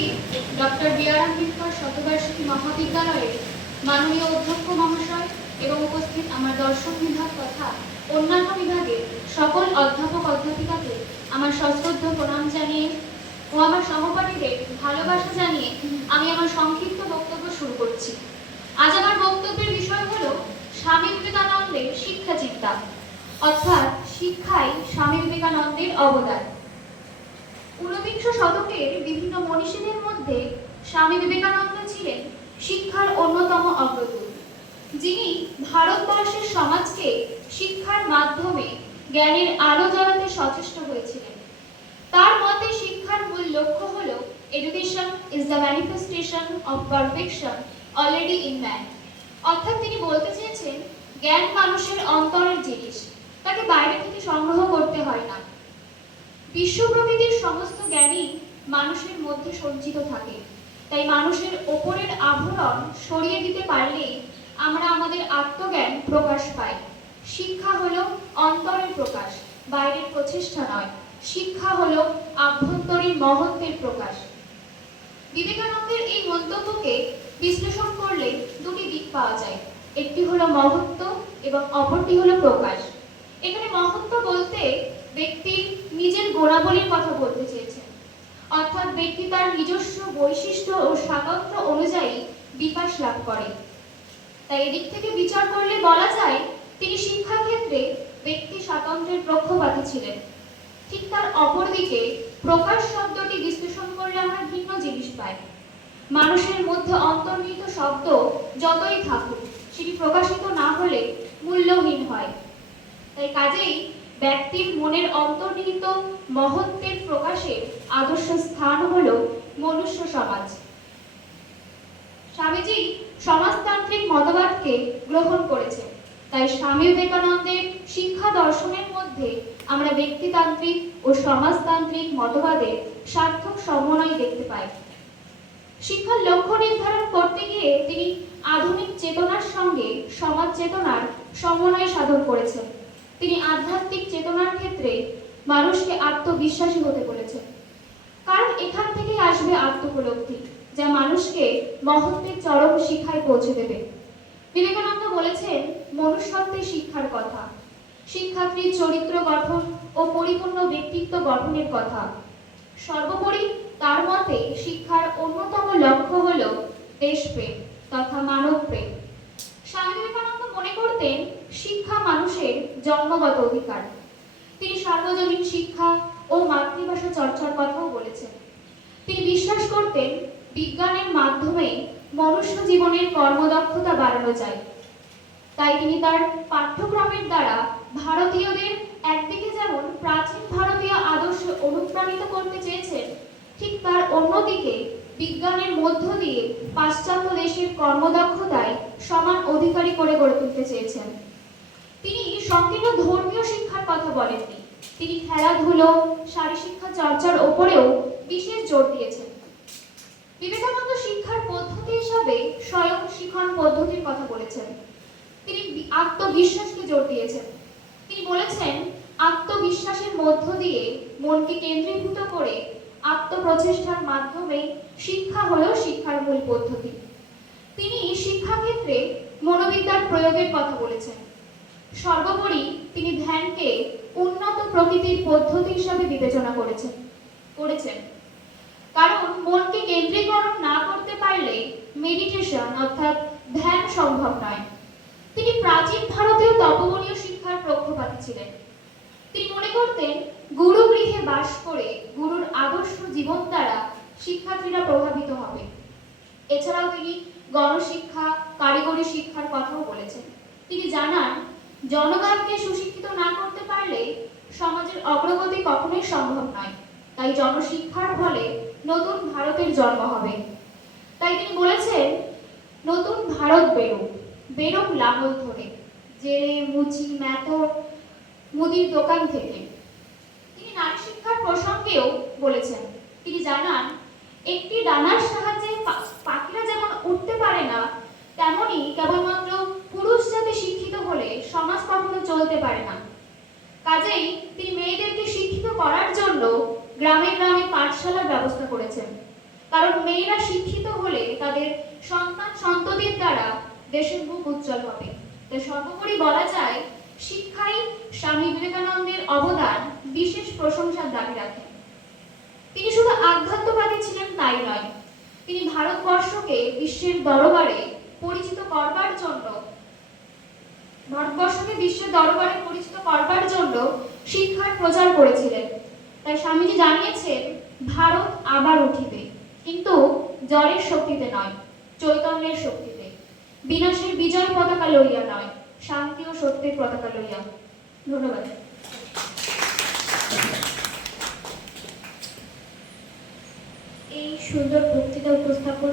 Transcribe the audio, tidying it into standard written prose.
উপস্থিত doctor B.R.. Ambedkar শতবার্ষিকী মহাবিদ্যালয়ের মাননীয় অধ্যক্ষ মহাশয় এবং উপস্থিত আমার দর্শন বিভাগ তথা অন্যান্য বিভাগের সকল অধ্যাপক অধ্যাপিকাকে আমার সশ্রদ্ধ প্রণাম জানিয়ে ও আমার সহপাঠীদের ভালোবাসা জানিয়ে আমি আমার সংক্ষিপ্ত বক্তব্য শুরু করছি। আজ আমার বক্তব্যের বিষয় হলো স্বামী বিবেকানন্দের শিক্ষা চিন্তা, অর্থাৎ শিক্ষায় স্বামী বিবেকানন্দের অবদান। 19বিংশ শতকের বিভিন্ন মনীষীদের মধ্যে স্বামী বিবেকানন্দ ছিলেন শিক্ষার অন্যতম অগ্রদূত, যিনি ভারতবর্ষের সমাজকে শিক্ষার মাধ্যমে জ্ঞানের আলো জ্বালাতে সচেষ্ট হয়েছিলেন। তার মতে শিক্ষার মূল লক্ষ্য হল education is the manifestation of perfection already in man, অর্থাৎ তিনি বলতে চেয়েছেন জ্ঞান মানুষের অন্তরের জিনিস, তাকে বাইরে থেকে সংগ্রহ করতে হয় না। বিশ্ব প্রকৃতির সমস্ত জ্ঞানই মানুষের মধ্যে সঞ্চিত থাকে, তাই মানুষের ওপরের আবরণ সরিয়ে দিতে পারলেই আমরা আমাদের আত্মজ্ঞান প্রকাশ পাই। শিক্ষা হলো অন্তরের প্রকাশ, বাইরের প্রচেষ্টা নয়। শিক্ষা হলো আভ্যন্তরীণ মহত্বের প্রকাশ। বিবেকানন্দের এই মন্তব্যকে বিশ্লেষণ করলে দুটি দিক পাওয়া যায়, একটি হলো মহত্ব এবং অপরটি হলো প্রকাশ। এখানে মহত্ব বলতে ব্যক্তির নিজের গুণাবলীর কথা বলতে চেয়েছেন, অর্থাৎ ব্যক্তি তার নিজস্ব বৈশিষ্ট্য ও স্বাতন্ত্র্য অনুযায়ী বিকাশ লাভ করে। তাই এদিক থেকে বিচার করলে বলা যায় তিনি শিক্ষা ক্ষেত্রে ব্যক্তি স্বাতন্ত্র্যের পক্ষপাতী ছিলেন। ঠিক তার অপর দিকে প্রকাশ শব্দটি বিশ্লেষণ করলে আমরা ভিন্ন জিনিস পাই। মানুষের মধ্যে অন্তর্নিহিত শব্দ যতই থাকুক, সেটি প্রকাশিত না হলে মূল্যহীন হয়। তাই কাজেই ব্যক্তির মনের অন্তর্নিহিত মহত্বের প্রকাশের আদর্শ স্থান হল মনুষ্য সমাজ। স্বামীজি সমাজতান্ত্রিক মতবাদকে গ্রহণ করেছেন, তাই স্বামী বিবেকানন্দের শিক্ষা দর্শনের মধ্যে আমরা ব্যক্তিতান্ত্রিক ও সমাজতান্ত্রিক মতবাদের সার্থক সমন্বয় দেখতে পাই। শিক্ষার লক্ষ্য নির্ধারণ করতে গিয়ে তিনি আধুনিক চেতনার সঙ্গে সমাজ চেতনার সমন্বয় সাধন করেছেন। তিনি আধ্যাত্মিক চেতনার ক্ষেত্রে মানুষকে আত্মবিশ্বাসী হতে বলেছেন, কারণ এখান থেকে আসবে আত্মোপলব্ধি, যা মানুষকে মহত্বের চরম শিখায় পৌঁছে দেবে। বিবেকানন্দ বলেছেন মনুষ্যত্বের শিক্ষার কথা, শিক্ষার্থীর চরিত্র গঠন ও পরিপূর্ণ ব্যক্তিত্ব গঠনের কথা। সর্বোপরি তার মতে শিক্ষার অন্যতম লক্ষ্য হল দেশপ্রেম তথা মানবপ্রেম। স্বামী বিবেকানন্দ মনে করতেন শিক্ষা মানুষের জন্মগত অধিকার। তিনি সার্বজনীন শিক্ষা ও মাতৃভাষা চর্চার কথাও বলেছেন। তিনি বিশ্বাস করতেন বিজ্ঞানের মাধ্যমে মনুষ্য জীবনের কর্মদক্ষতা বাড়ানো যায়। তাই তিনি তার পাঠ্যক্রমের দ্বারা ভারতীয়দের একদিকে যেমন প্রাচীন ভারতীয় আদর্শে অনুপ্রাণিত করতে চেয়েছেন, ঠিক তার অন্যদিকে বিজ্ঞানের মধ্য দিয়ে পাশ্চাত্য দেশের কর্মদক্ষতায় সমান অধিকারী করে গড়ে তুলতে চেয়েছেন। তিনি সংকীর্ণ ধর্মীয় শিক্ষার কথা বলেননি, তিনি খেলাধুলো, শারীরশিক্ষা চর্চার ওপরেও বিশেষ জোর দিয়েছেন। বিবেকানন্দ শিক্ষার পদ্ধতি হিসাবে স্বয়ং শিখন পদ্ধতির কথা বলেছেন। তিনি আত্মবিশ্বাসকে জোর দিয়েছেন। তিনি বলেছেন আত্মবিশ্বাসের মধ্য দিয়ে মনকে কেন্দ্রীভূত করে আত্মপ্রচেষ্টার মাধ্যমে শিক্ষা হলো শিক্ষার মূল পদ্ধতি। তিনি শিক্ষাক্ষেত্রে মনোবিদ্যার প্রয়োগের কথা বলেছেন। সর্বোপরি তিনি ধ্যানকে উন্নত প্রকৃতির পদ্ধতি হিসাবে বিবেচনা করেছেন। কারণ মনকে কেন্দ্রীকরণ না করতে পারলে মেডিটেশন অর্থাৎ ধ্যান সম্ভব নয়। তিনি প্রাচীন ভারতীয় তপবনীয় শিক্ষার পক্ষপাতী ছিলেন। তিনি মনে করতেন গুরু গৃহে বাস করে গুরুর আদর্শ জীবন দ্বারা শিক্ষার্থীরা প্রভাবিত হবে। এছাড়াও তিনি গণশিক্ষা, কারিগরি শিক্ষার কথাও বলেছেন। তিনি জানান জনগণকে সুশিক্ষিত না করতে পারলে সমাজের অগ্রগতি কখনোই সম্ভব নয়। তাই জনশিক্ষার ফলে নতুন ভারতের জন্ম হবে। তাই তিনি বলেছেন নতুন ভারত বেরোক লাঙল ধরে, জেলে, মুচি, মেথর, মুদির দোকান থেকে। তিনি নারী শিক্ষার প্রসঙ্গেও বলেছেন। তিনি জানান একটি ডানার সাহায্যে পাখিরা যেমন উঠতে পারে না, তেমনি কেবলমাত্র পুরুষ জাতি শিক্ষিত হলে সমাজ কখনো চলতে পারে না। কাজেই তিনি মেয়েদেরকে শিক্ষিত করার জন্য গ্রামে গ্রামে পাঠশালার ব্যবস্থা করেছেন। কারণ মেয়েরা শিক্ষিত হলে তাদের সন্তান সন্ততির দ্বারা দেশের মুখ উজ্জ্বল হবে। তাই সর্বোপরি বলা যায়, শিক্ষাই স্বামী বিবেকানন্দের অবদান বিশেষ প্রশংসার দাবি রাখেন। তিনি শুধু আধ্যাত্মবাদী ছিলেন তাই নয়, তিনি ভারতবর্ষকে বিশ্বের দরবারে পরিচিত করবার জন্য শিক্ষার প্রচার করেছিলেন। তাই স্বামীজি জানিয়েছেন, ভারত আবার উঠিবে, কিন্তু জড়ের শক্তিতে নয়, চৈতন্যের শক্তিতে। বিনাশের বিজয় পতাকা লইয়া নয়, শান্তি ও সত্যের পতাকা লইয়া। ধন্যবাদ। এই সুন্দর বক্তৃতা উপস্থাপন